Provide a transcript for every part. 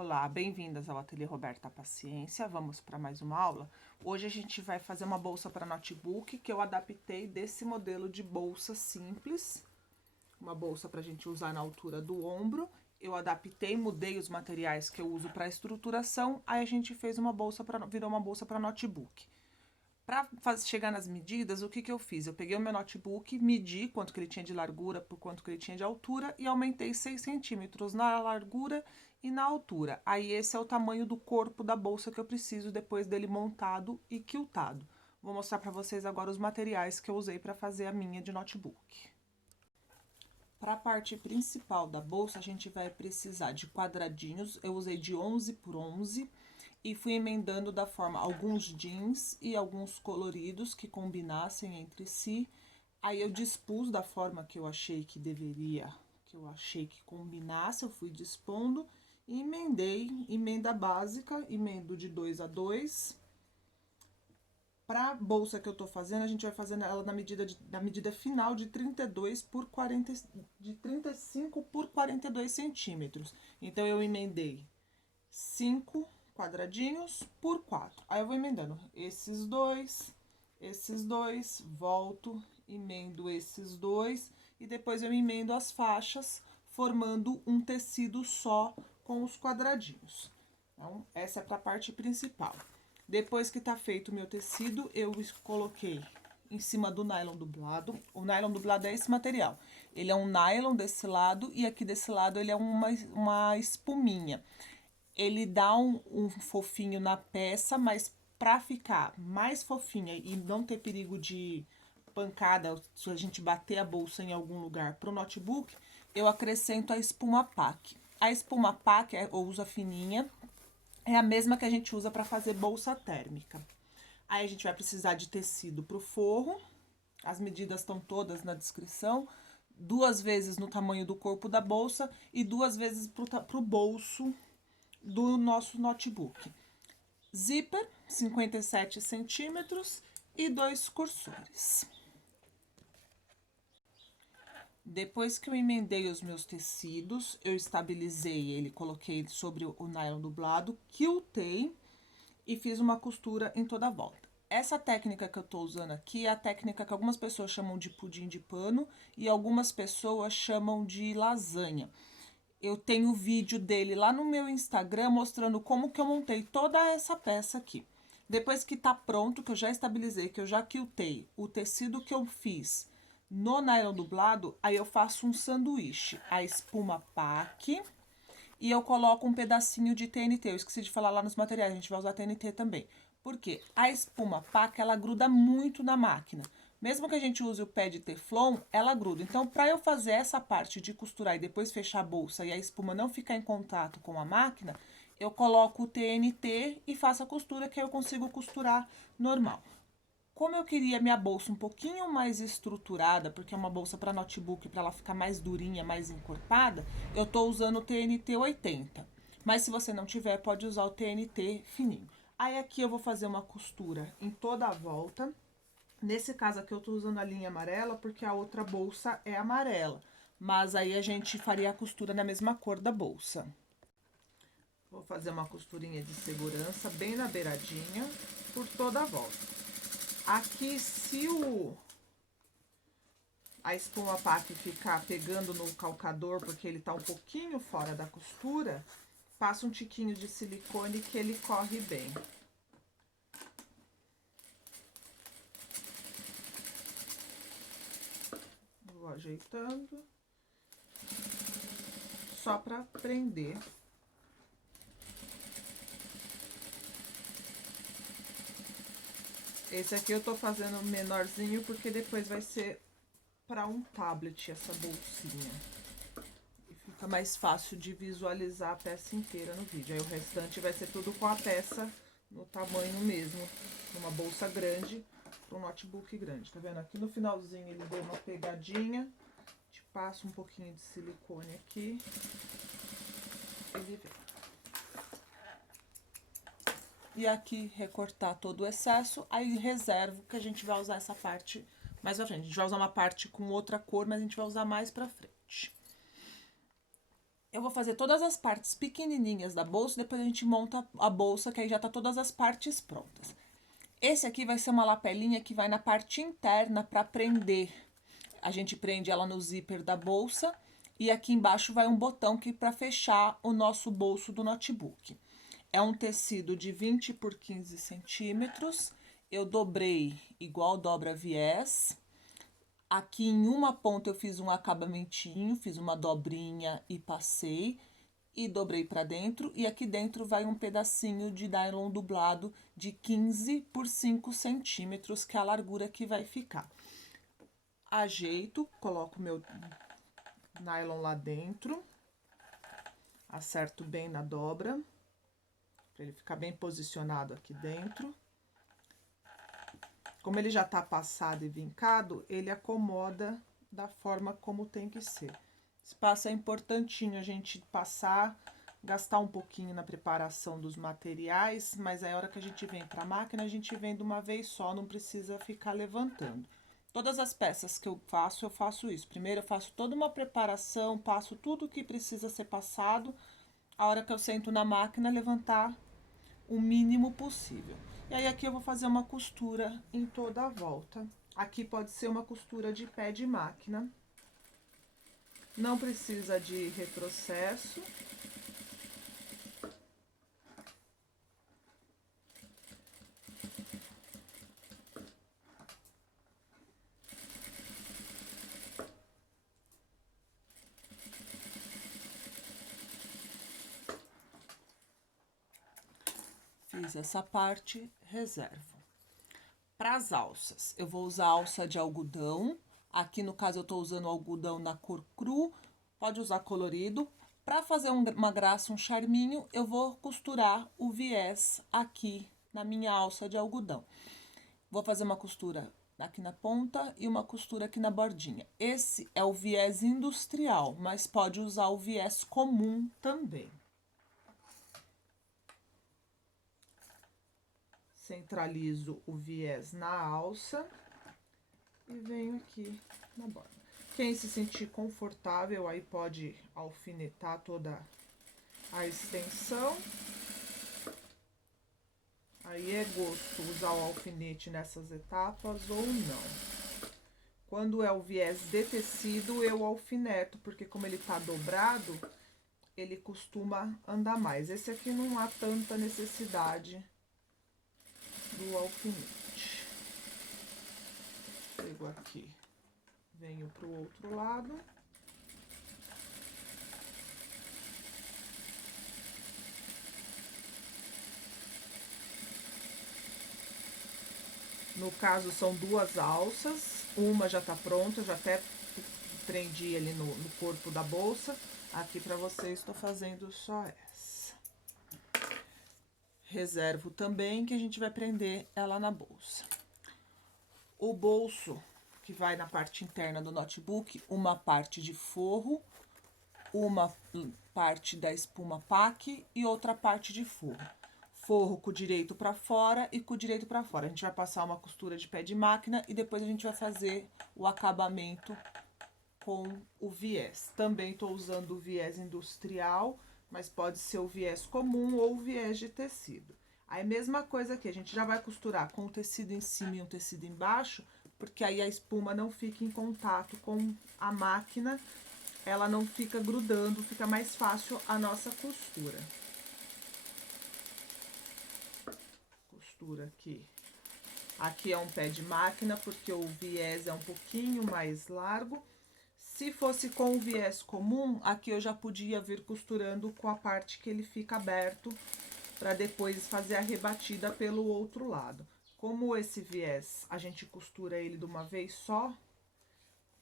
Olá, bem-vindas ao Ateliê Roberta Paciência. Vamos para mais uma aula. Hoje a gente vai fazer uma bolsa para notebook que eu adaptei desse modelo de bolsa simples. Uma bolsa para a gente usar na altura do ombro. Eu adaptei, mudei os materiais que eu uso para estruturação. Aí a gente fez uma bolsa virou uma bolsa para notebook. Para chegar nas medidas, o que eu fiz? Eu peguei o meu notebook, medi quanto que ele tinha de largura por quanto que ele tinha de altura e aumentei 6 centímetros na largura e na altura. Aí esse é o tamanho do corpo da bolsa que eu preciso depois dele montado e quiltado. Vou mostrar para vocês agora os materiais que eu usei para fazer a minha de notebook. Para a parte principal da bolsa, a gente vai precisar de quadradinhos. Eu usei de 11 por 11 e fui emendando da forma alguns jeans e alguns coloridos que combinassem entre si. Aí eu dispus da forma que eu achei que deveria, que eu achei que combinasse, eu fui dispondo e emendei, emenda básica, emendo de 2 a 2. Pra bolsa que eu tô fazendo, a gente vai fazendo ela na medida final de 32 por 40, de 35 por 42 centímetros. Então, eu emendei 5 quadradinhos por 4. Aí, eu vou emendando esses dois, volto, emendo esses dois, e depois eu emendo as faixas, formando um tecido só com os quadradinhos. Então, essa é pra parte principal. Depois que tá feito o meu tecido, eu coloquei em cima do nylon dublado. O nylon dublado é esse material. Ele é um nylon desse lado e aqui desse lado ele é uma espuminha. Ele dá um fofinho na peça, mas pra ficar mais fofinha e não ter perigo de pancada, se a gente bater a bolsa em algum lugar pro notebook, eu acrescento a espuma PAC. A espuma PAC eu uso a fininha, é a mesma que a gente usa para fazer bolsa térmica. Aí a gente vai precisar de tecido pro forro. As medidas estão todas na descrição. 2 vezes no tamanho do corpo da bolsa e 2 vezes pro bolso do nosso notebook. Zíper, 57 centímetros e 2 cursores. Depois que eu emendei os meus tecidos, eu estabilizei ele, coloquei ele sobre o nylon dublado, quiltei e fiz uma costura em toda a volta. Essa técnica que eu tô usando aqui é a técnica que algumas pessoas chamam de pudim de pano e algumas pessoas chamam de lasanha. Eu tenho vídeo dele lá no meu Instagram mostrando como que eu montei toda essa peça aqui. Depois que tá pronto, que eu já estabilizei, que eu já quiltei o tecido que eu fiz no nylon dublado, aí eu faço um sanduíche. A espuma PAC e eu coloco um pedacinho de TNT. Eu esqueci de falar lá nos materiais, a gente vai usar TNT também. Porque a espuma PAC, ela gruda muito na máquina. Mesmo que a gente use o pé de teflon, ela gruda. Então, para eu fazer essa parte de costurar e depois fechar a bolsa e a espuma não ficar em contato com a máquina, eu coloco o TNT e faço a costura, que aí eu consigo costurar normal. Como eu queria minha bolsa um pouquinho mais estruturada, porque é uma bolsa para notebook, para ela ficar mais durinha, mais encorpada, eu tô usando o TNT 80. Mas se você não tiver, pode usar o TNT fininho. Aí aqui eu vou fazer uma costura em toda a volta. Nesse caso aqui eu tô usando a linha amarela, porque a outra bolsa é amarela. Mas aí a gente faria a costura na mesma cor da bolsa. Vou fazer uma costurinha de segurança bem na beiradinha, por toda a volta. Aqui, se a espuma PAC ficar pegando no calcador, porque ele tá um pouquinho fora da costura, passa um tiquinho de silicone que ele corre bem. Vou ajeitando. Só pra prender. Esse aqui eu tô fazendo menorzinho, porque depois vai ser para um tablet essa bolsinha. E fica mais fácil de visualizar a peça inteira no vídeo. Aí o restante vai ser tudo com a peça no tamanho mesmo. Uma bolsa grande para um notebook grande. Tá vendo? Aqui no finalzinho ele deu uma pegadinha. Te passo um pouquinho de silicone aqui. Ele vem. E aqui recortar todo o excesso, aí reservo que a gente vai usar essa parte mais pra frente. A gente vai usar uma parte com outra cor, mas a gente vai usar mais pra frente. Eu vou fazer todas as partes pequenininhas da bolsa, depois a gente monta a bolsa, que aí já tá todas as partes prontas. Esse aqui vai ser uma lapelinha que vai na parte interna para prender. A gente prende ela no zíper da bolsa e aqui embaixo vai um botão que para fechar o nosso bolso do notebook. É um tecido de 20 por 15 centímetros. Eu dobrei igual dobra viés. Aqui em uma ponta eu fiz um acabamentinho, fiz uma dobrinha e passei e dobrei para dentro. E aqui dentro vai um pedacinho de nylon dublado de 15 por 5 centímetros, que é a largura que vai ficar. Ajeito, coloco meu nylon lá dentro, acerto bem na dobra, para ele ficar bem posicionado aqui dentro. Como ele já tá passado e vincado, ele acomoda da forma como tem que ser. Esse passo é importantinho a gente passar, gastar um pouquinho na preparação dos materiais, mas aí a hora que a gente vem para a máquina, a gente vem de uma vez só, não precisa ficar levantando. Todas as peças que eu faço isso. Primeiro eu faço toda uma preparação, passo tudo que precisa ser passado. A hora que eu sento na máquina, levantar o mínimo possível. E aí aqui eu vou fazer uma costura em toda a volta. Aqui pode ser uma costura de pé de máquina. Não precisa de retrocesso. Fiz essa parte, reservo. Para as alças, eu vou usar alça de algodão. Aqui no caso eu tô usando algodão na cor cru, pode usar colorido. Para fazer uma graça, um charminho, eu vou costurar o viés aqui na minha alça de algodão. Vou fazer uma costura aqui na ponta e uma costura aqui na bordinha. Esse é o viés industrial, mas pode usar o viés comum também. Centralizo o viés na alça e venho aqui na borda. Quem se sentir confortável, aí pode alfinetar toda a extensão. Aí é gosto usar o alfinete nessas etapas ou não. Quando é o viés de tecido, eu alfineto, porque como ele tá dobrado, ele costuma andar mais. Esse aqui não há tanta necessidade do alfinete. Chego aqui, venho pro outro lado. No caso, são duas alças, uma já tá pronta, eu já até prendi ali no corpo da bolsa. Aqui para vocês, estou fazendo só essa. Reservo também, que a gente vai prender ela na bolsa. O bolso, que vai na parte interna do notebook, uma parte de forro, uma parte da espuma PAC e outra parte de forro. Forro com o direito para fora e com o direito para fora. A gente vai passar uma costura de pé de máquina e depois a gente vai fazer o acabamento com o viés. Também estou usando o viés industrial, mas pode ser o viés comum ou o viés de tecido. Aí, mesma coisa aqui, a gente já vai costurar com o tecido em cima e um tecido embaixo, porque aí a espuma não fica em contato com a máquina, ela não fica grudando, fica mais fácil a nossa costura. Costura aqui. Aqui é um pé de máquina, porque o viés é um pouquinho mais largo. Se fosse com o viés comum, aqui eu já podia vir costurando com a parte que ele fica aberto, para depois fazer a rebatida pelo outro lado. Como esse viés, a gente costura ele de uma vez só,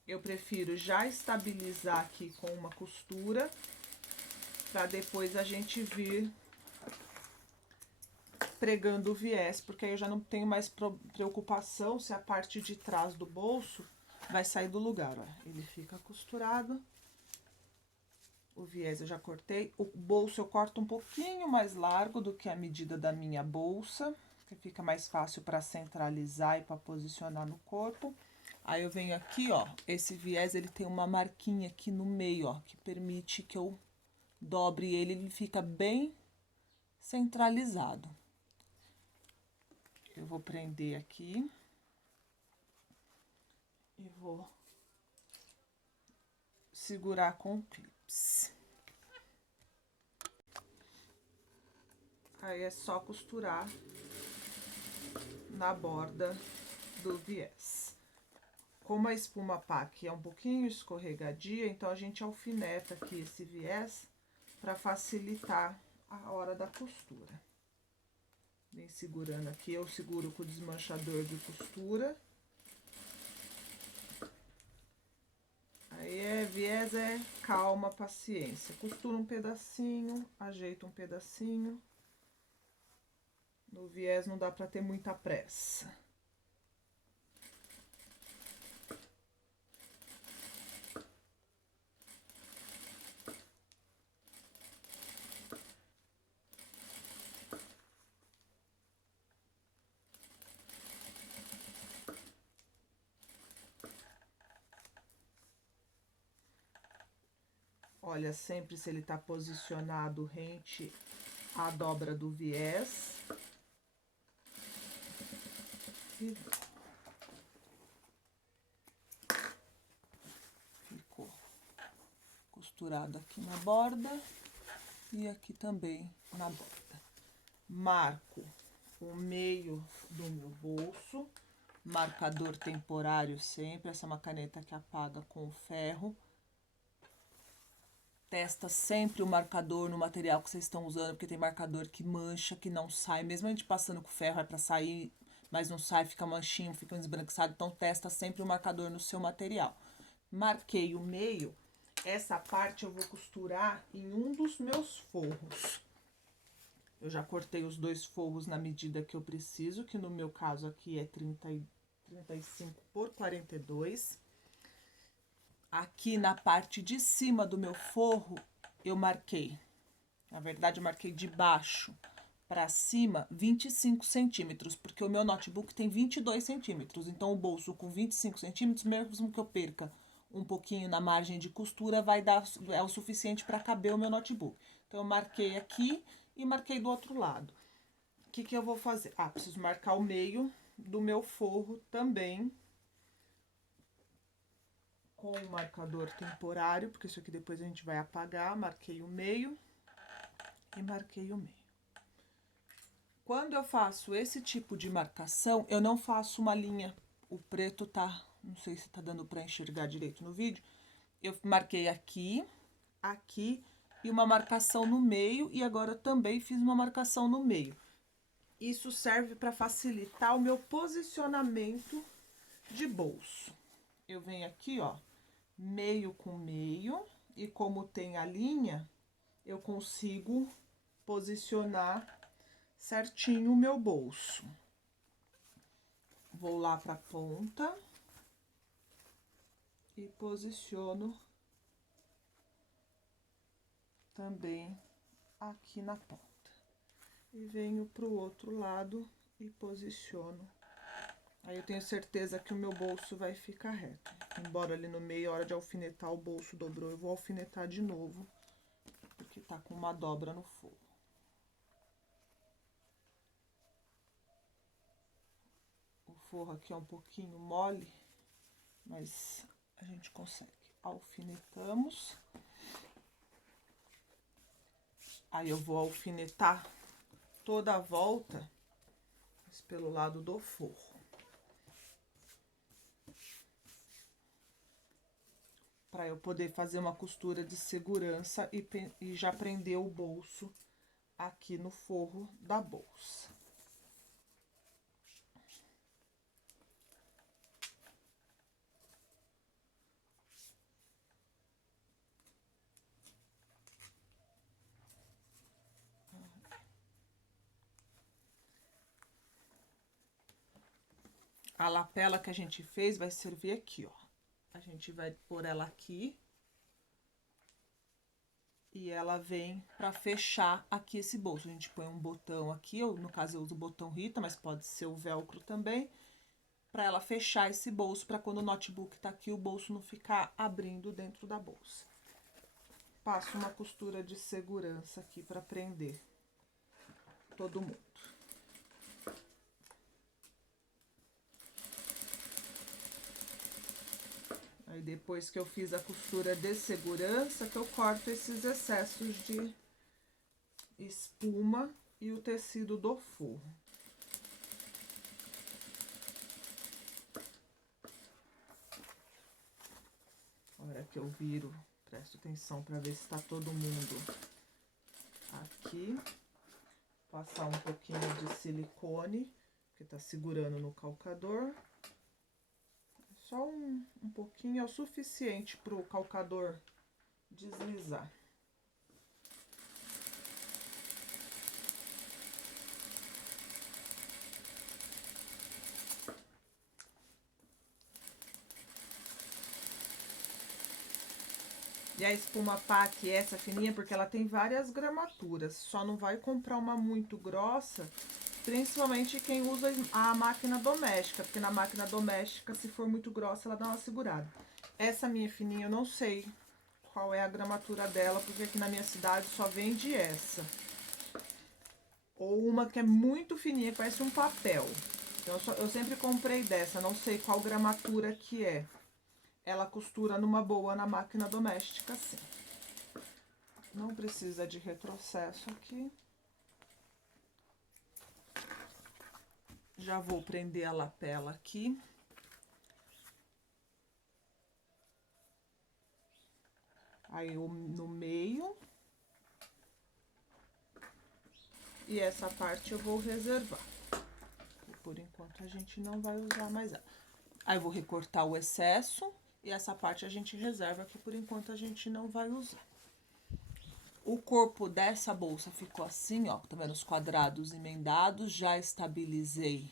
eu prefiro já estabilizar aqui com uma costura, para depois a gente vir pregando o viés, porque aí eu já não tenho mais preocupação se a parte de trás do bolso vai sair do lugar, ó. Ele fica costurado. O viés eu já cortei. O bolso eu corto um pouquinho mais largo do que a medida da minha bolsa, que fica mais fácil para centralizar e para posicionar no corpo. Aí eu venho aqui, ó, esse viés ele tem uma marquinha aqui no meio, ó, que permite que eu dobre ele, ele fica bem centralizado. Eu vou prender aqui e vou segurar com clips. Aí é só costurar na borda do viés. Como a espuma PAC é um pouquinho escorregadia, então a gente alfineta aqui esse viés para facilitar a hora da costura. Vem segurando aqui, eu seguro com o desmanchador de costura. Aí viés é calma, paciência. Costura um pedacinho, ajeita um pedacinho. No viés não dá para ter muita pressa. Olha sempre se ele tá posicionado rente à dobra do viés. Ficou costurado aqui na borda e aqui também na borda. Marco o meio do meu bolso, marcador temporário sempre, essa é uma caneta que apaga com ferro. Testa sempre o marcador no material que vocês estão usando, porque tem marcador que mancha, que não sai, mesmo a gente passando com ferro é pra sair, mas não sai, fica manchinho, fica esbranquiçado, então testa sempre o marcador no seu material. Marquei o meio, essa parte eu vou costurar em um dos meus forros. Eu já cortei os 2 forros na medida que eu preciso, que no meu caso aqui é 35 por 42. Aqui na parte de cima do meu forro, eu marquei, na verdade eu marquei de baixo para cima 25 centímetros, porque o meu notebook tem 22 centímetros, então o bolso com 25 centímetros, mesmo que eu perca um pouquinho na margem de costura, vai dar, é o suficiente para caber o meu notebook. Então, eu marquei aqui e marquei do outro lado. O que que eu vou fazer? Ah, preciso marcar o meio do meu forro também, com o marcador temporário, porque isso aqui depois a gente vai apagar. Marquei o meio e marquei o meio. Quando eu faço esse tipo de marcação, eu não faço uma linha. O preto tá, não sei se tá dando para enxergar direito no vídeo. Eu marquei aqui, aqui e uma marcação no meio, e agora eu também fiz uma marcação no meio. Isso serve para facilitar o meu posicionamento de bolso. Eu venho aqui, ó, meio com meio, e como tem a linha, eu consigo posicionar certinho o meu bolso. Vou lá pra ponta e posiciono também aqui na ponta. E venho pro outro lado e posiciono. Aí eu tenho certeza que o meu bolso vai ficar reto. Embora ali no meio, a hora de alfinetar, o bolso dobrou, eu vou alfinetar de novo, porque tá com uma dobra no forro. O forro aqui é um pouquinho mole, mas a gente consegue. Alfinetamos. Aí eu vou alfinetar toda a volta, mas pelo lado do forro. Para eu poder fazer uma costura de segurança e já prender o bolso aqui no forro da bolsa. A lapela que a gente fez vai servir aqui, ó. A gente vai pôr ela aqui. E ela vem pra fechar aqui esse bolso. A gente põe um botão aqui, eu, no caso eu uso o botão Rita, mas pode ser o velcro também, pra ela fechar esse bolso, pra quando o notebook tá aqui, o bolso não ficar abrindo dentro da bolsa. Passo uma costura de segurança aqui para prender todo mundo. Aí depois que eu fiz a costura de segurança, que eu corto esses excessos de espuma e o tecido do forro. A hora que eu viro, presto atenção para ver se tá todo mundo aqui. Passar um pouquinho de silicone, que tá segurando no calcador. Só um pouquinho é o suficiente pro calcador deslizar. E a espuma PAC, essa fininha, porque ela tem várias gramaturas. Só não vai comprar uma muito grossa, principalmente quem usa a máquina doméstica. Porque na máquina doméstica, se for muito grossa, ela dá uma segurada. Essa minha fininha, eu não sei qual é a gramatura dela, porque aqui na minha cidade só vende essa. Ou uma que é muito fininha, que parece um papel. Então, eu sempre comprei dessa, não sei qual gramatura que é. Ela costura numa boa na máquina doméstica, sim. Não precisa de retrocesso aqui. Já vou prender a lapela aqui. Aí, no meio. E essa parte eu vou reservar. Por enquanto, a gente não vai usar mais ela. Aí, eu vou recortar o excesso. E essa parte a gente reserva, que por enquanto a gente não vai usar. O corpo dessa bolsa ficou assim, ó, tá vendo os quadrados emendados, já estabilizei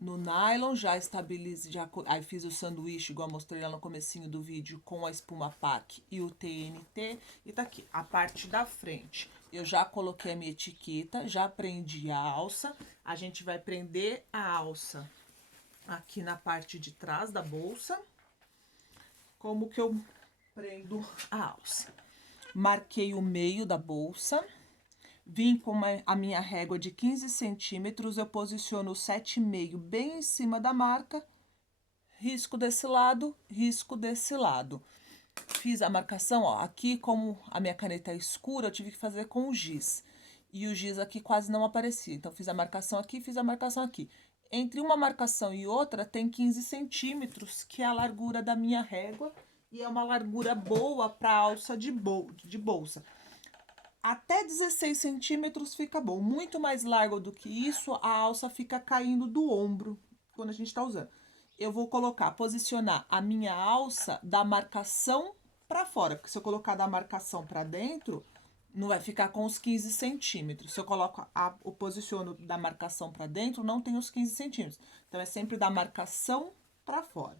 no nylon, já estabilizei, aí fiz o sanduíche, igual eu mostrei lá no comecinho do vídeo, com a espuma PAC e o TNT, e tá aqui, a parte da frente. Eu já coloquei a minha etiqueta, já prendi a alça, a gente vai prender a alça aqui na parte de trás da bolsa. Como que eu prendo a alça? Marquei o meio da bolsa, vim com a minha régua de 15 centímetros, eu posiciono o 7,5 bem em cima da marca, risco desse lado, risco desse lado. Fiz a marcação, ó, aqui como a minha caneta é escura, eu tive que fazer com o giz. E o giz aqui quase não aparecia, então fiz a marcação aqui, fiz a marcação aqui. Entre uma marcação e outra tem 15 centímetros, que é a largura da minha régua, e é uma largura boa para alça de bolsa. Até 16 centímetros fica bom. Muito mais largo do que isso, a alça fica caindo do ombro quando a gente tá usando. Eu vou colocar, posicionar a minha alça da marcação para fora, porque se eu colocar da marcação para dentro, não vai ficar com os 15 centímetros. Se eu coloco o posiciono da marcação para dentro, não tem os 15 centímetros. Então, é sempre da marcação para fora.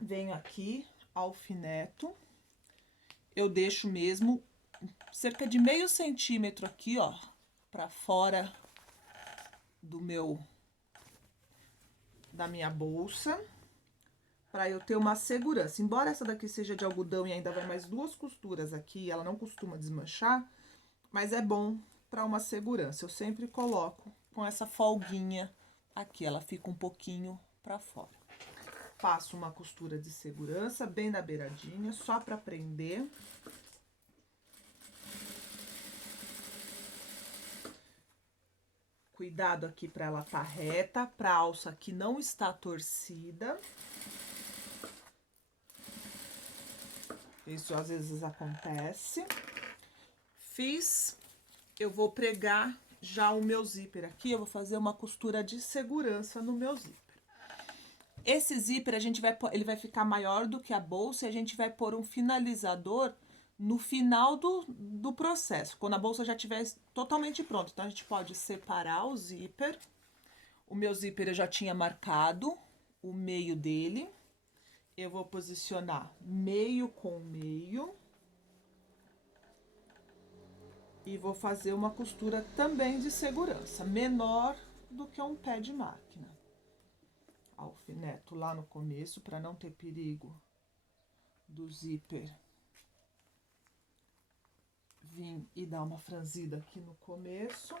Venho aqui, alfineto. Eu deixo mesmo cerca de meio centímetro aqui, ó, para fora da minha bolsa, para eu ter uma segurança. Embora essa daqui seja de algodão e ainda vai mais 2 costuras aqui, ela não costuma desmanchar, mas é bom para uma segurança. Eu sempre coloco com essa folguinha aqui, ela fica um pouquinho para fora. Passo uma costura de segurança bem na beiradinha, só para prender. Cuidado aqui para ela tá reta, para a alça que não está torcida. Isso às vezes acontece. Fiz, eu vou pregar já o meu zíper aqui, eu vou fazer uma costura de segurança no meu zíper. Esse zíper ele vai ficar maior do que a bolsa e a gente vai pôr um finalizador no final do processo, quando a bolsa já estiver totalmente pronta. Então, a gente pode separar o zíper. O meu zíper eu já tinha marcado o meio dele. Eu vou posicionar meio com meio. E vou fazer uma costura também de segurança, menor do que um pé de máquina. Alfineto lá no começo, para não ter perigo do zíper vim e dar uma franzida aqui no começo.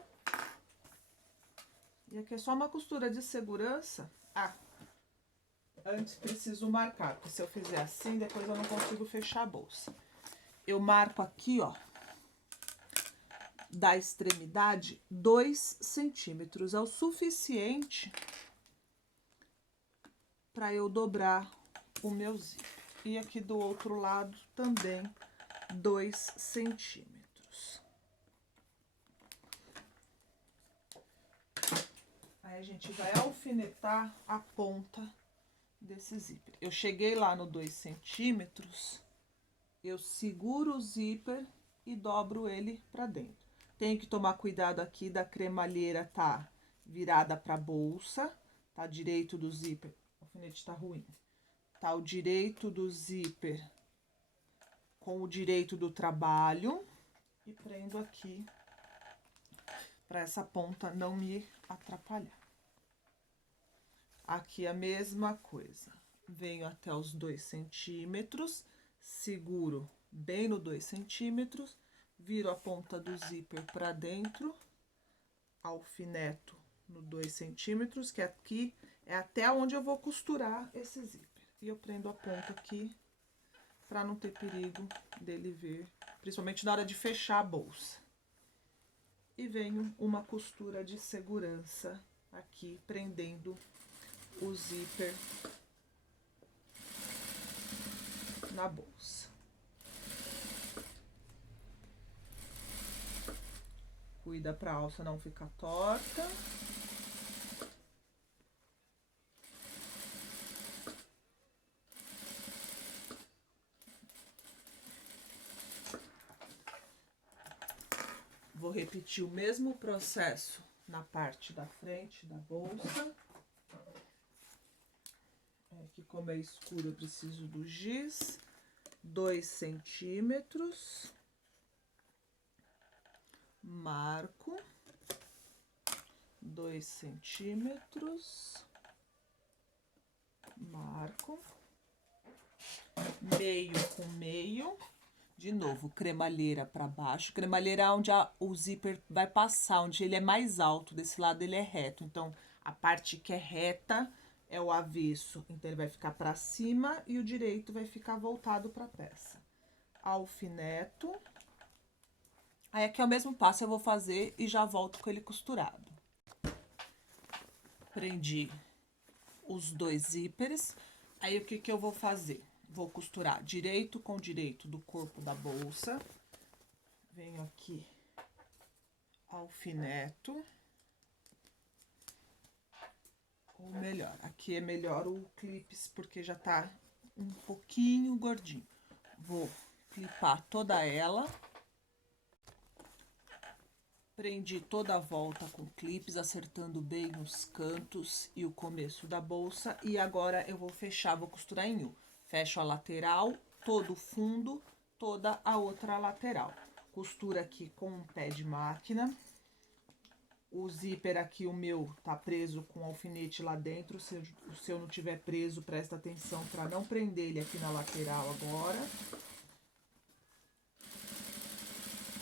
E aqui é só uma costura de segurança. Ah, antes preciso marcar, porque se eu fizer assim, depois eu não consigo fechar a bolsa. Eu marco aqui, ó, da extremidade 2 centímetros. É o suficiente para eu dobrar o meu zíper. E aqui do outro lado também 2 centímetros. Aí a gente vai alfinetar a ponta desse zíper. Eu cheguei lá no 2 centímetros, eu seguro o zíper e dobro ele para dentro. Tenho que tomar cuidado aqui da cremalheira tá virada para bolsa, tá direito do zíper. O alfinete tá ruim. Tá o direito do zíper com o direito do trabalho e prendo aqui para essa ponta não me atrapalhar. Aqui a mesma coisa. Venho até os 2 centímetros, seguro bem no 2 centímetros, viro a ponta do zíper para dentro, alfineto no 2 centímetros, que aqui é até onde eu vou costurar esse zíper. E eu prendo a ponta aqui, para não ter perigo dele ver, principalmente na hora de fechar a bolsa. E venho uma costura de segurança aqui, prendendo o zíper na bolsa. Cuida pra alça não ficar torta. Vou repetir o mesmo processo na parte da frente da bolsa. Aqui, como é escuro, eu preciso do giz. 2 centímetros. Marco. 2 centímetros. Marco. Meio com meio. De novo, cremalheira para baixo. Cremalheira é onde o zíper vai passar, onde ele é mais alto. Desse lado ele é reto. Então, a parte que é reta é o avesso. Então, ele vai ficar para cima e o direito vai ficar voltado para a peça. Alfineto. Aí, aqui é o mesmo passo, eu vou fazer e já volto com ele costurado. Prendi os 2 zíperes. Aí, o que que eu vou fazer? Vou costurar direito com direito do corpo da bolsa. Venho aqui, alfineto. Ou melhor, aqui é melhor o clips, porque já tá um pouquinho gordinho. Vou clipar toda ela. Prendi toda a volta com clips, acertando bem nos cantos e o começo da bolsa. E agora eu vou fechar, vou costurar em U. Fecho a lateral, todo o fundo, toda a outra lateral. Costura aqui com um pé de máquina. O zíper aqui, o meu, tá preso com alfinete lá dentro. Se eu não tiver preso, presta atenção para não prender ele aqui na lateral agora.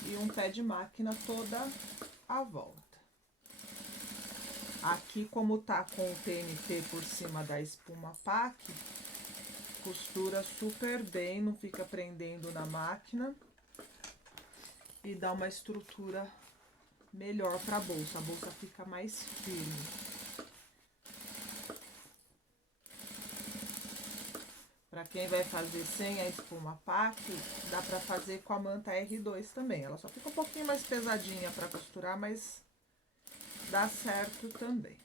E um pé de máquina toda a volta. Aqui, como tá com o TNT por cima da espuma PAC, costura super bem, não fica prendendo na máquina. E dá uma estrutura melhor para a bolsa fica mais firme. Para quem vai fazer sem a espuma PAC, dá para fazer com a manta R2 também. Ela só fica um pouquinho mais pesadinha para costurar, mas dá certo também.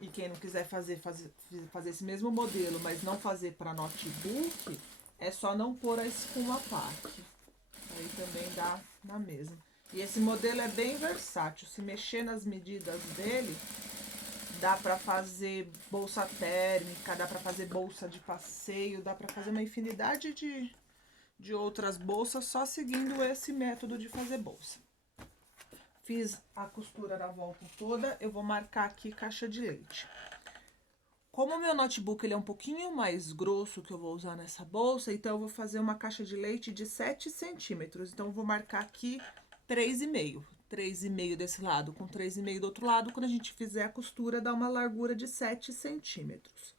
E quem não quiser fazer esse mesmo modelo, mas não fazer para notebook, é só não pôr a espuma PAC. Aí também dá na mesma. E esse modelo é bem versátil. Se mexer nas medidas dele, dá para fazer bolsa térmica, dá para fazer bolsa de passeio, dá para fazer uma infinidade de outras bolsas só seguindo esse método de fazer bolsa. Fiz a costura da volta toda, eu vou marcar aqui caixa de leite. Como o meu notebook ele é um pouquinho mais grosso que eu vou usar nessa bolsa, então eu vou fazer uma caixa de leite de 7 centímetros. Então, eu vou marcar aqui 3,5. 3,5 desse lado com 3,5 do outro lado. Quando a gente fizer a costura, dá uma largura de 7 centímetros.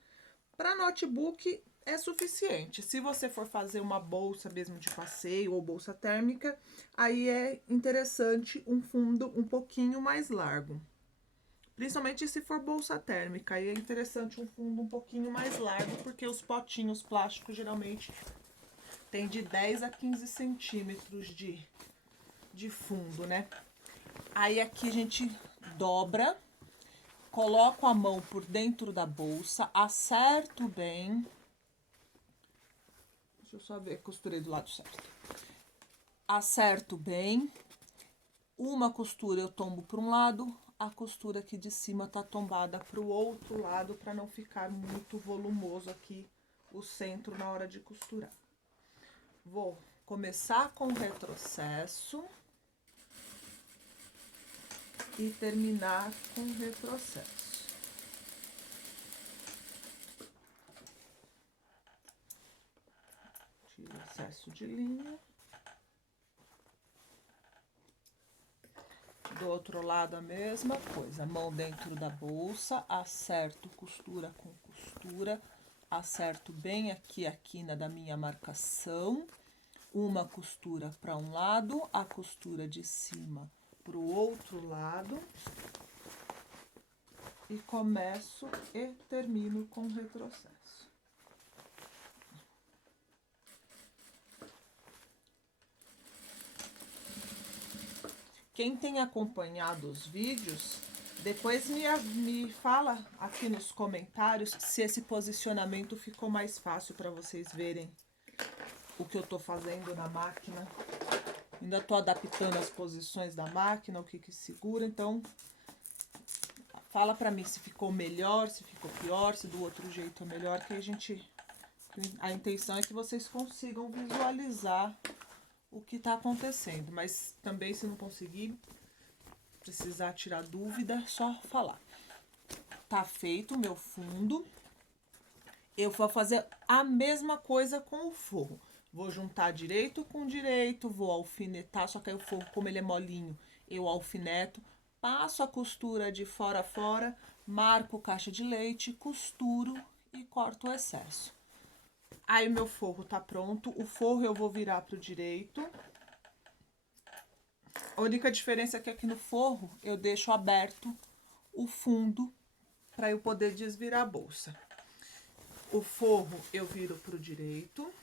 Para notebook é suficiente. Se você for fazer uma bolsa mesmo de passeio ou bolsa térmica, aí é interessante um fundo um pouquinho mais largo. Principalmente se for bolsa térmica, aí é interessante um fundo um pouquinho mais largo, porque os potinhos plásticos geralmente tem de 10 a 15 centímetros de fundo, né? Aí aqui a gente dobra, coloco a mão por dentro da bolsa, acerto bem. Deixa eu só ver, costurei do lado certo. Acerto bem. Uma costura eu tombo para um lado, a costura aqui de cima tá tombada para o outro lado, para não ficar muito volumoso aqui o centro na hora de costurar. Vou começar com o retrocesso e terminar com o retrocesso. Tiro o excesso de linha. Do outro lado a mesma coisa, mão dentro da bolsa, acerto costura com costura, acerto bem aqui a quina da minha marcação, uma costura para um lado, a costura de cima para o outro lado, e começo e termino com retrocesso. Quem tem acompanhado os vídeos, depois me fala aqui nos comentários se esse posicionamento ficou mais fácil para vocês verem o que eu tô fazendo na máquina. Ainda tô adaptando as posições da máquina, o que que segura, então fala para mim se ficou melhor, se ficou pior, se do outro jeito é melhor, que a intenção é que vocês consigam visualizar o que tá acontecendo, mas também se não conseguir, precisar tirar dúvida, só falar. Tá feito o meu fundo. Eu vou fazer a mesma coisa com o forro. Vou juntar direito com direito, vou alfinetar, só que aí o forro, como ele é molinho, eu alfineto, passo a costura de fora a fora, marco caixa de leite, costuro e corto o excesso. Aí o meu forro tá pronto. O forro eu vou virar pro direito. A única diferença é que aqui no forro eu deixo aberto o fundo para eu poder desvirar a bolsa. O forro eu viro pro direito.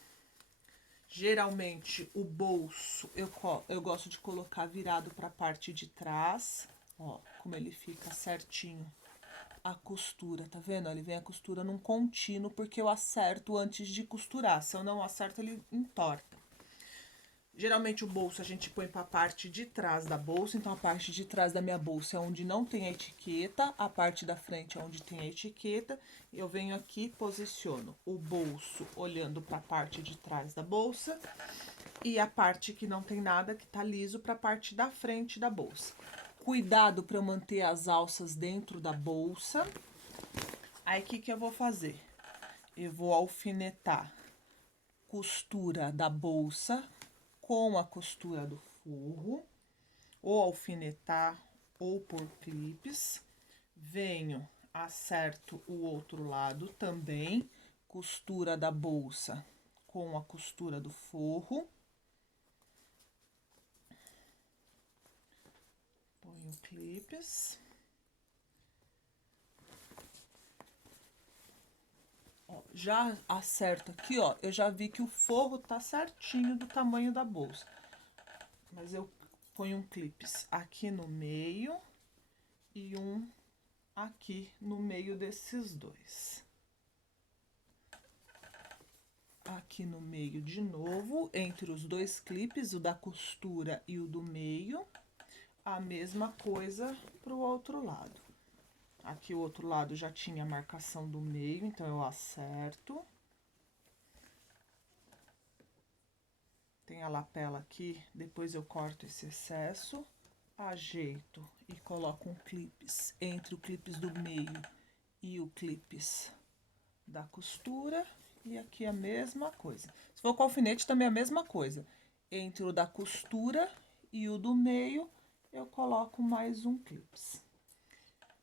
Geralmente o bolso eu gosto de colocar virado para a parte de trás. Ó, como ele fica certinho. A costura, tá vendo? Ele vem a costura num contínuo porque eu acerto antes de costurar. Se eu não acerto, ele entorta. Geralmente o bolso a gente põe para a parte de trás da bolsa, então a parte de trás da minha bolsa é onde não tem a etiqueta, a parte da frente é onde tem a etiqueta. Eu venho aqui, posiciono o bolso olhando para a parte de trás da bolsa e a parte que não tem nada, que tá liso, para a parte da frente da bolsa. Cuidado para eu manter as alças dentro da bolsa. Aí o que que eu vou fazer? Eu vou alfinetar costura da bolsa com a costura do forro, ou alfinetar ou por clipes. Venho, acerto o outro lado também, costura da bolsa com a costura do forro. Ponho clipes. Ó, já acerto aqui, ó, eu já vi que o forro tá certinho do tamanho da bolsa. Mas eu ponho um clipes aqui no meio e um aqui no meio desses dois. Aqui no meio de novo, entre os dois clipes, o da costura e o do meio, a mesma coisa pro outro lado. Aqui o outro lado já tinha a marcação do meio, então eu acerto. Tem a lapela aqui, depois eu corto esse excesso, ajeito e coloco um clipes entre o clipes do meio e o clipes da costura e aqui a mesma coisa. Se for com alfinete também é a mesma coisa. Entre o da costura e o do meio, eu coloco mais um clips.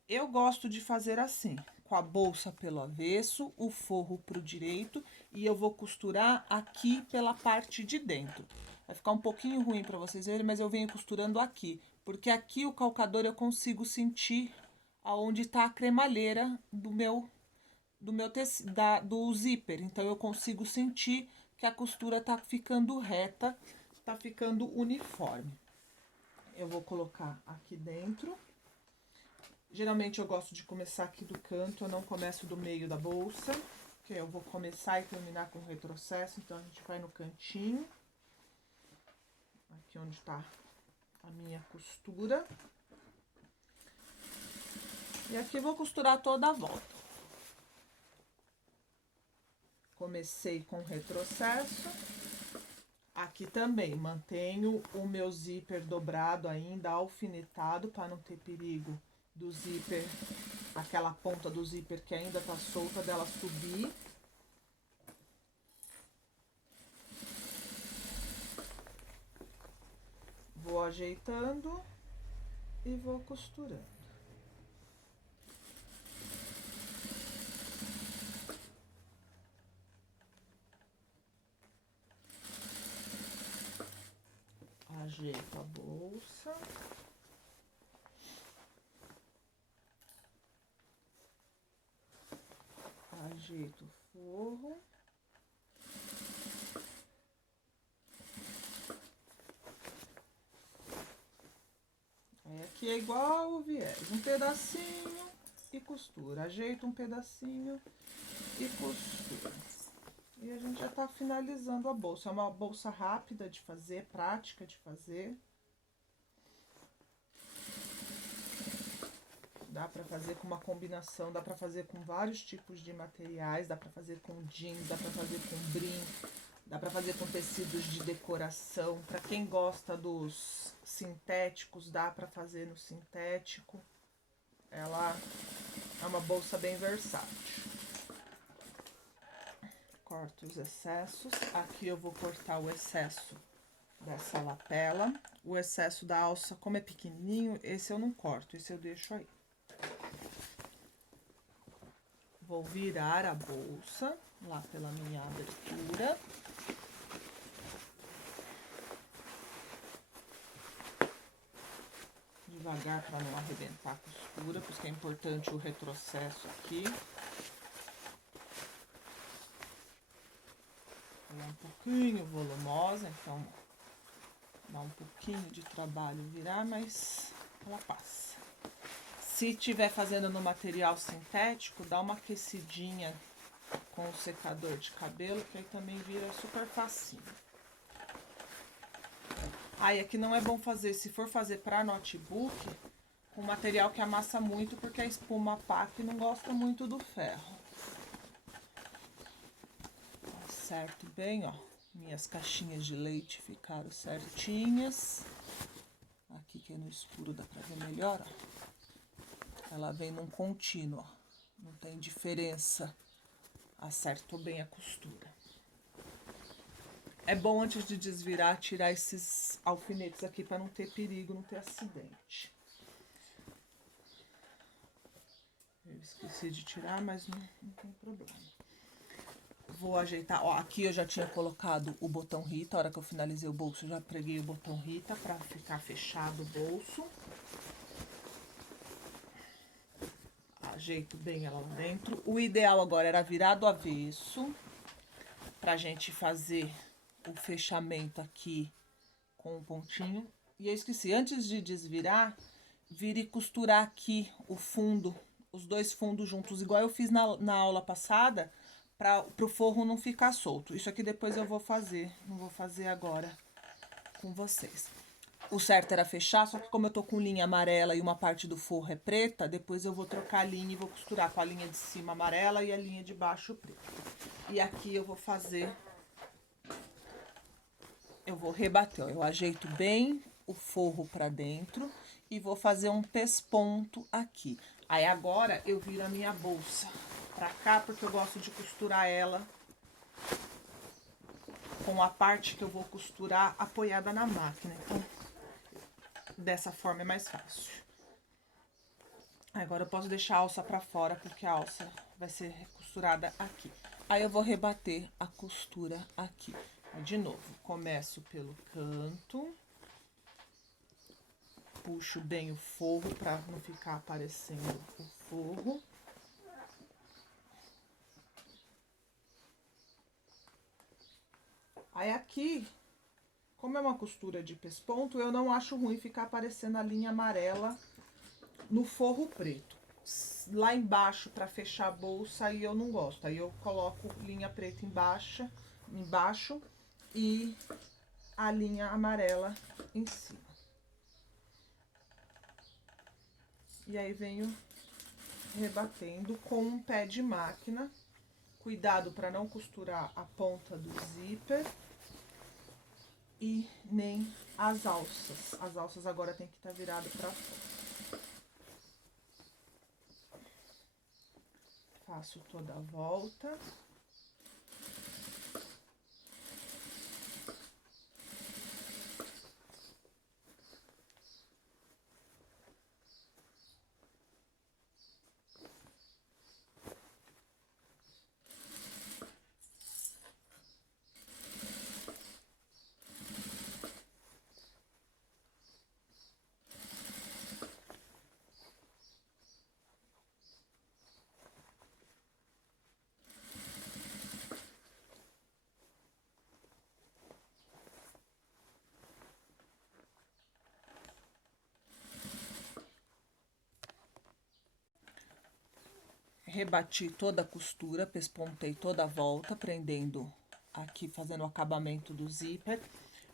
Eu gosto de fazer assim, com a bolsa pelo avesso, o forro pro direito, e eu vou costurar aqui pela parte de dentro. Vai ficar um pouquinho ruim para vocês verem, mas eu venho costurando aqui, porque aqui o calcador eu consigo sentir aonde tá a cremalheira do zíper. Então eu consigo sentir que a costura tá ficando reta, tá ficando uniforme. Eu vou colocar aqui dentro. Geralmente eu gosto de começar aqui do canto, eu não começo do meio da bolsa, que eu vou começar e terminar com retrocesso, então a gente vai no cantinho. Aqui onde tá a minha costura. E aqui eu vou costurar toda a volta. Comecei com retrocesso. Aqui também mantenho o meu zíper dobrado ainda, alfinetado, para não ter perigo do zíper, aquela ponta do zíper que ainda tá solta, dela subir. Vou ajeitando e vou costurando. Ajeito a bolsa. Ajeito o forro. Aí aqui é igual o viés, um pedacinho e costura. Ajeito um pedacinho e costura. E a gente já tá finalizando a bolsa. É uma bolsa rápida de fazer, prática de fazer. Dá pra fazer com uma combinação, dá pra fazer com vários tipos de materiais, dá pra fazer com jeans, dá pra fazer com brim, dá pra fazer com tecidos de decoração. Pra quem gosta dos sintéticos, dá pra fazer no sintético. Ela é uma bolsa bem versátil. Corto os excessos. Aqui eu vou cortar o excesso dessa lapela. O excesso da alça, como é pequenininho, esse eu não corto, esse eu deixo aí. Vou virar a bolsa lá pela minha abertura. Devagar para não arrebentar a costura, porque é importante o retrocesso aqui. Ela é um pouquinho volumosa, então dá um pouquinho de trabalho virar, mas ela passa. Se tiver fazendo no material sintético, dá uma aquecidinha com o secador de cabelo, que aí também vira super facinho. Aí aqui não é bom fazer, se for fazer para notebook, com material que amassa muito, porque a espuma PAC não gosta muito do ferro. Acerto bem, ó. Minhas caixinhas de leite ficaram certinhas. Aqui que é no escuro dá pra ver melhor, ó. Ela vem num contínuo, ó. Não tem diferença. Acerto bem a costura. É bom antes de desvirar, tirar esses alfinetes aqui para não ter perigo, não ter acidente. Eu esqueci de tirar, mas não tem problema. Vou ajeitar, ó, aqui eu já tinha colocado o botão Rita, a hora que eu finalizei o bolso, eu já preguei o botão Rita para ficar fechado o bolso. Ajeito bem ela lá dentro. O ideal agora era virar do avesso, pra gente fazer o fechamento aqui com um pontinho. E eu esqueci, antes de desvirar, vire e costurar aqui o fundo, os dois fundos juntos, igual eu fiz na aula passada, para o forro não ficar solto. Isso aqui depois eu vou fazer, não vou fazer agora com vocês. O certo era fechar, só que como eu tô com linha amarela e uma parte do forro é preta, depois eu vou trocar a linha e vou costurar com a linha de cima amarela e a linha de baixo preta. E aqui eu vou fazer, eu vou rebater, ó, eu ajeito bem o forro pra dentro e vou fazer um pesponto aqui. Aí agora eu viro a minha bolsa pra cá, porque eu gosto de costurar ela com a parte que eu vou costurar apoiada na máquina. Então, dessa forma é mais fácil. Agora eu posso deixar a alça pra fora, porque a alça vai ser costurada aqui. Aí eu vou rebater a costura aqui. De novo, começo pelo canto. Puxo bem o forro pra não ficar aparecendo o forro. Aí aqui, como é uma costura de pesponto, eu não acho ruim ficar aparecendo a linha amarela no forro preto. Lá embaixo, para fechar a bolsa, aí eu não gosto. Aí eu coloco linha preta embaixo e a linha amarela em cima. E aí venho rebatendo com um pé de máquina. Cuidado para não costurar a ponta do zíper e nem as alças. As alças agora tem que estar virado para fora. Faço toda a volta. Rebati toda a costura, pespontei toda a volta, prendendo aqui, fazendo o acabamento do zíper.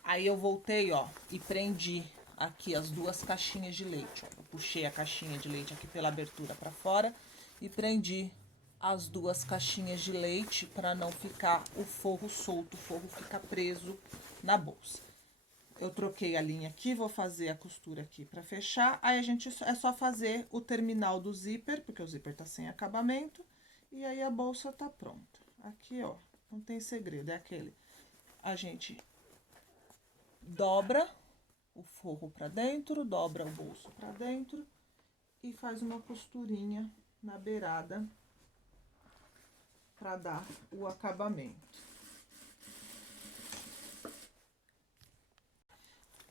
Aí eu voltei, ó, e prendi aqui as duas caixinhas de leite, ó. Eu puxei a caixinha de leite aqui pela abertura para fora e prendi as duas caixinhas de leite para não ficar o forro solto, o forro fica preso na bolsa. Eu troquei a linha aqui, vou fazer a costura aqui para fechar. Aí a gente é só fazer o terminal do zíper, porque o zíper tá sem acabamento, e aí a bolsa tá pronta. Aqui, ó, não tem segredo, é aquele. A gente dobra o forro para dentro, dobra o bolso para dentro e faz uma costurinha na beirada para dar o acabamento.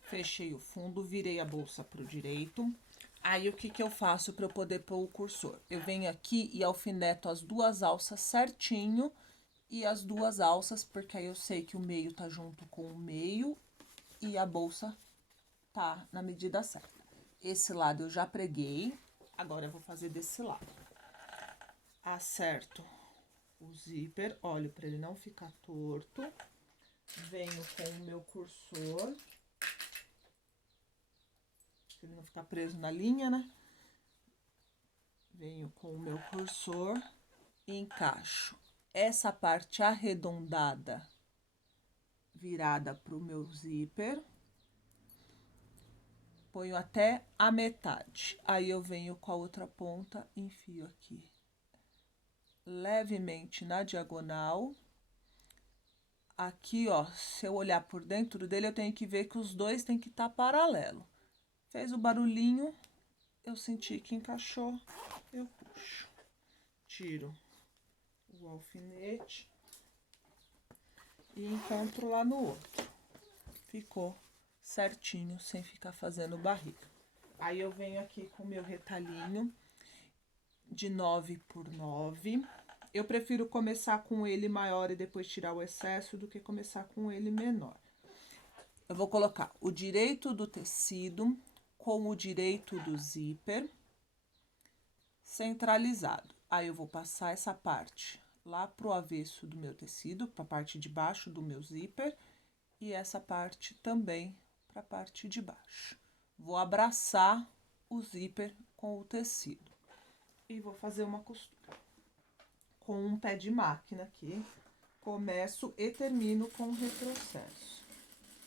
Fechei o fundo, virei a bolsa pro direito. Aí, o que que eu faço para eu poder pôr o cursor? Eu venho aqui e alfineto as duas alças certinho e as duas alças, porque aí eu sei que o meio tá junto com o meio e a bolsa tá na medida certa. Esse lado eu já preguei, agora eu vou fazer desse lado. Acerto o zíper, olho para ele não ficar torto. Venho com o meu cursor, pra ele não ficar preso na linha, né? Venho com o meu cursor e encaixo essa parte arredondada virada pro meu zíper. Ponho até a metade. Aí eu venho com a outra ponta, enfio aqui levemente na diagonal. Aqui, ó, se eu olhar por dentro dele, eu tenho que ver que os dois tem que estar paralelo. Fez o barulhinho, eu senti que encaixou, eu puxo. Tiro o alfinete e encontro lá no outro. Ficou certinho, sem ficar fazendo barriga. Aí eu venho aqui com o meu retalhinho de 9 por 9. Eu prefiro começar com ele maior e depois tirar o excesso do que começar com ele menor. Eu vou colocar o direito do tecido com o direito do zíper centralizado. Aí eu vou passar essa parte lá pro avesso do meu tecido, para a parte de baixo do meu zíper, e essa parte também para a parte de baixo. Vou abraçar o zíper com o tecido e vou fazer uma costura com um pé de máquina aqui. Começo e termino com um retrocesso.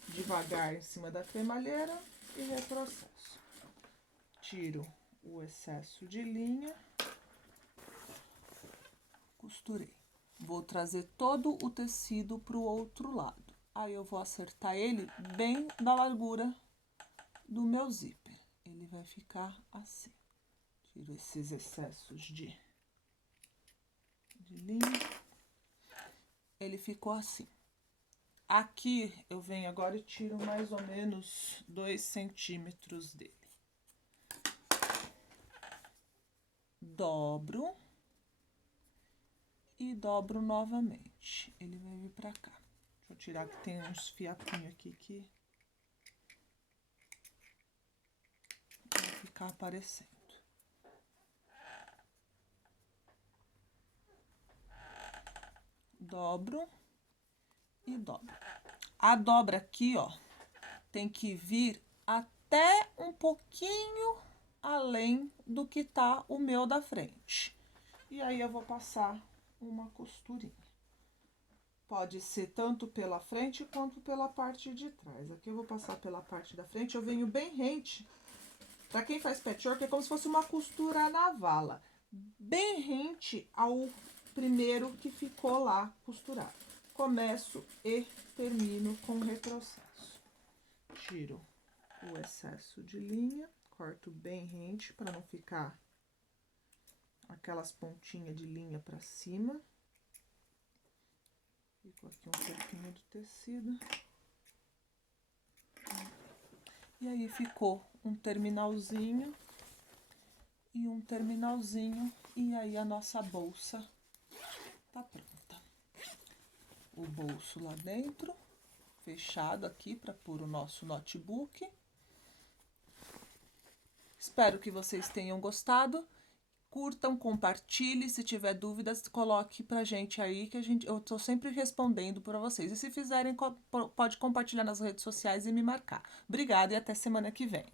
Devagar em cima da cremalheira e retrocesso. Tiro o excesso de linha. costurei. Vou trazer todo o tecido pro outro lado. Aí eu vou acertar ele bem na largura do meu zíper. Ele vai ficar assim. Tiro esses excessos de linha. Ele ficou assim. Aqui eu venho agora e tiro mais ou menos 2 centímetros dele. Dobro e dobro novamente. Ele vai vir pra cá. Deixa eu tirar que tem uns fiapinhos aqui que vai ficar aparecendo. Dobro e dobro. A dobra aqui, ó, tem que vir até um pouquinho além do que tá o meu da frente. E aí eu vou passar uma costurinha. Pode ser tanto pela frente quanto pela parte de trás. Aqui eu vou passar pela parte da frente, eu venho bem rente. Pra quem faz patchwork, é como se fosse uma costura na vala. Bem rente ao primeiro que ficou lá costurado. Começo e termino com o retrocesso. Tiro o excesso de linha, corto bem rente para não ficar aquelas pontinhas de linha para cima. Fico aqui um pouquinho do tecido. E aí ficou um terminalzinho e um terminalzinho. E aí a nossa bolsa tá pronta. O bolso lá dentro, fechado aqui para pôr o nosso notebook. Espero que vocês tenham gostado. Curtam, compartilhe, se tiver dúvidas, coloque pra gente aí, que eu tô sempre respondendo para vocês. E se fizerem, pode compartilhar nas redes sociais e me marcar. Obrigada e até semana que vem.